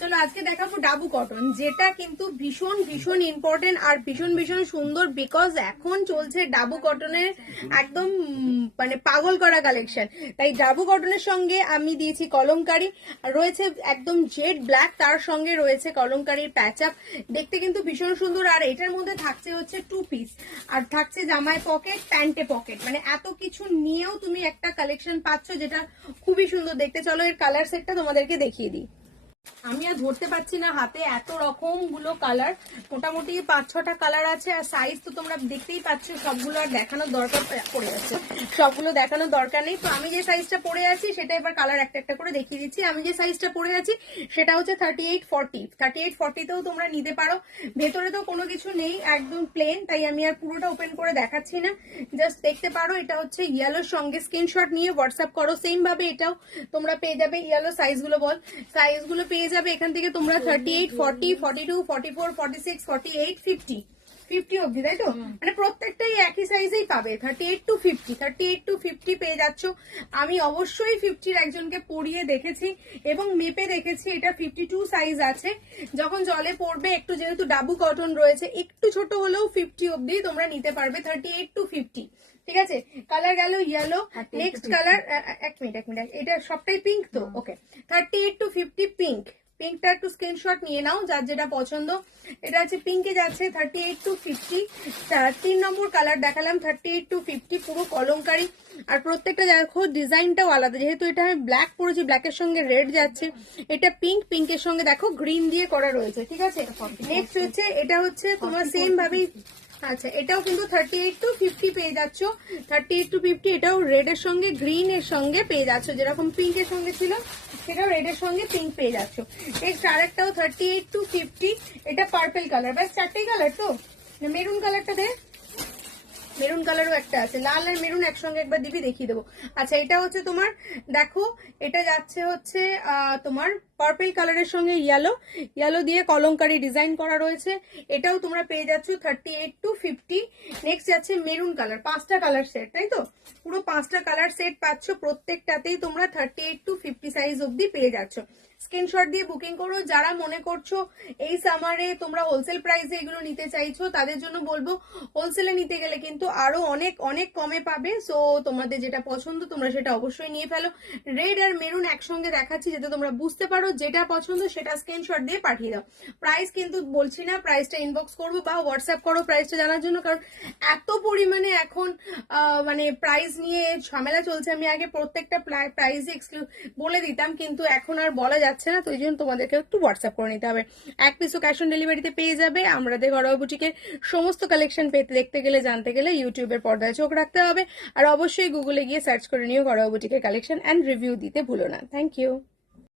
চলো আজকে দেখাবো ডাবু কটন, যেটা কিন্তু ভীষণ ভীষণ ইম্পর্টেন্ট আর ভীষণ ভীষণ সুন্দর, বিকজ এখন চলছে ডাবু কটনের একদম মানে পাগল করা কালেকশন। তাই ডাবু কটনের সঙ্গে আমি দিয়েছি কলমকারি, আর রয়েছে একদম জেড ব্ল্যাক, তার সঙ্গে রয়েছে কলমকারির প্যাচ আপ। দেখতে কিন্তু ভীষণ সুন্দর। আর এটার মধ্যে থাকছে হচ্ছে 2 পিস, আর থাকছে জামায় পকেট, প্যান্টে পকেট, মানে এত কিছু নিয়েও তুমি একটা কালেকশন পাচ্ছ যেটা খুবই সুন্দর দেখতে। চলো এর কালার সেটটা তোমাদেরকে দেখিয়ে দিই। আমি আর ধরতে পারছি না হাতে, এত রকম গুলো কালার, মোটামুটি 5-6টা কালার আছে। আর সাইজ তো তোমরা দেখতেই পাচ্ছ, সবগুলো আর দেখানোর দরকার পড়ে যাচ্ছে, সবগুলো দেখানোর দরকার নেই। তো আমি যে সাইজটা পরে আছি সেটা এবার কালার একটা একটা করে দেখিয়ে দিচ্ছি। আমি যে সাইজটা পরে আছি সেটা হচ্ছে 38-40 তেও তোমরা নিতে পারো। ভেতরে তো কোনো কিছু নেই, একদম প্লেন, তাই আমি আর পুরোটা ওপেন করে দেখাচ্ছি না, জাস্ট দেখতে পারো। এটা হচ্ছে ইয়েলোর সঙ্গে, স্ক্রিনশট নিয়ে হোয়াটসঅ্যাপ করো। সেম ভাবে এটাও তোমরা পেয়ে যাবে। ইয়েলো সাইজগুলো সাইজগুলো পেয়ে যাবে এখান থেকে তোমরা 38, 40, 42, 44, 46, 48, 50 অব্দি, তাই তো? মানে প্রত্যেকটাই একই সাইজেই পাবে। 38 to 50 পেয়ে যাচ্ছ। আমি অবশ্যই 50-র একজনকে পরিয়ে দেখেছি এবং মেপে দেখেছি, এটা 52 সাইজ আছে। যখন জলে পড়বে একটু, যেহেতু ডাবু কটন রয়েছে, একটু ছোট হলেও 50 অব্দি তোমরা নিতে পারবে। 38 to 50, ঠিক আছে? কালার গেল ইয়েলো। নেক্সট কালার, এক মিনিট, এটা সবটাই পিঙ্ক তো? ওকে, 38 to 50 পিঙ্ক। পিঙ্কটা একটু স্ক্রিনশট নিয়ে নাও, যার যেটা পছন্দ। এটা হচ্ছে পিঙ্কে যাচ্ছে 38 to 50। 3 নম্বর কালার দেখালাম, 38 to 50, পুরো কলমকারি। আর প্রত্যেকটা দেখো ডিজাইনটাও আলাদা, যেহেতু এটা আমি ব্ল্যাক পরেছি, ব্ল্যাকের সঙ্গে রেড যাচ্ছে। এটা পিঙ্ক, পিঙ্কের সঙ্গে দেখো গ্রিন দিয়ে করা রয়েছে, ঠিক আছে? নেক্সট হচ্ছে, এটা হচ্ছে তোমার সেম ভাবেই, আচ্ছা এটাও কিন্তু 38 to 50 পেয়ে যাচ্ছ। 38 to 50, এটাও রেড এর সঙ্গে গ্রিন এর সঙ্গে পেয়ে যাচ্ছ, যেরকম পিঙ্ক এর সঙ্গে ছিল সেটাও রেড এর সঙ্গে পিঙ্ক পেয়ে যাচ্ছ। নেক্সট আরেকটাও 38 to 50, এটা পার্পল কালার। ব্যাস 4টেই কালার তো? মেরুন কালারটা দে, মেরুন কালারও একটা আছে, লাল আর মেরুন একসঙ্গে একবার দিবি, দেখিয়ে দেবো। আচ্ছা এটা হচ্ছে তোমার, দেখো এটা যাচ্ছে হচ্ছে তোমার পার্পল কালারের সঙ্গে ইয়েলো দিয়ে কলমকারি ডিজাইন করা রয়েছে। এটাও তোমরা পেয়ে যাচ্ছ 38 to 50। নেক্সট যাচ্ছে মেরুন কালার, 5টা কালার সেট, তাই তো? পুরো 5টা কালার সেট পাচ্ছ, প্রত্যেকটাতেই তোমরা 38 to 50 সাইজ অব্দি পেয়ে যাচ্ছ। স্ক্রিনশট দিয়ে বুকিং করো। যারা মনে করছো এই সামারে তোমরা হোলসেল প্রাইসে এগুলো নিতে চাইছো, তাদের জন্য বলবো হোলসেলে নিতে গেলে কিন্তু আরো অনেক অনেক কমে পাবে। সো তোমাদের যেটা পছন্দ তোমরা সেটা অবশ্যই নিয়ে ফেলো। রেড আর মেরুন একসঙ্গে দেখাচ্ছি যাতে তোমরা বুঝতে পারো, যেটা পছন্দ সেটা স্ক্রিনশট দিয়ে পাঠিয়ে দাও। প্রাইস কিন্তু বলছি না, প্রাইসটা ইনবক্স করবো বা হোয়াটসঅ্যাপ করো প্রাইসটা জানার জন্য, কারণ এত পরিমাণে এখন মানে প্রাইস নিয়ে ঝামেলা চলছে। আমি আগে প্রত্যেকটা প্রাইস বলে দিতাম, কিন্তু এখন আর বলা যাচ্ছে না, তো এই জন্য তোমাদেরকে একটু হোয়াটসঅ্যাপ করে নিতে হবে। 1 পিসও ক্যাশ অন ডেলিভারিতে পেয়ে যাবে। আমাদের ঘরোয়া বুটিকের সমস্ত কালেকশন পেতে, দেখতে গেলে, জানতে গেলে ইউটিউবের পর্দায় চোখ রাখতে হবে। আর অবশ্যই গুগলে গিয়ে সার্চ করে নিও ঘরোয়া বুটিকের কালেকশন, অ্যান্ড রিভিউ দিতে ভুলো না। Thank you.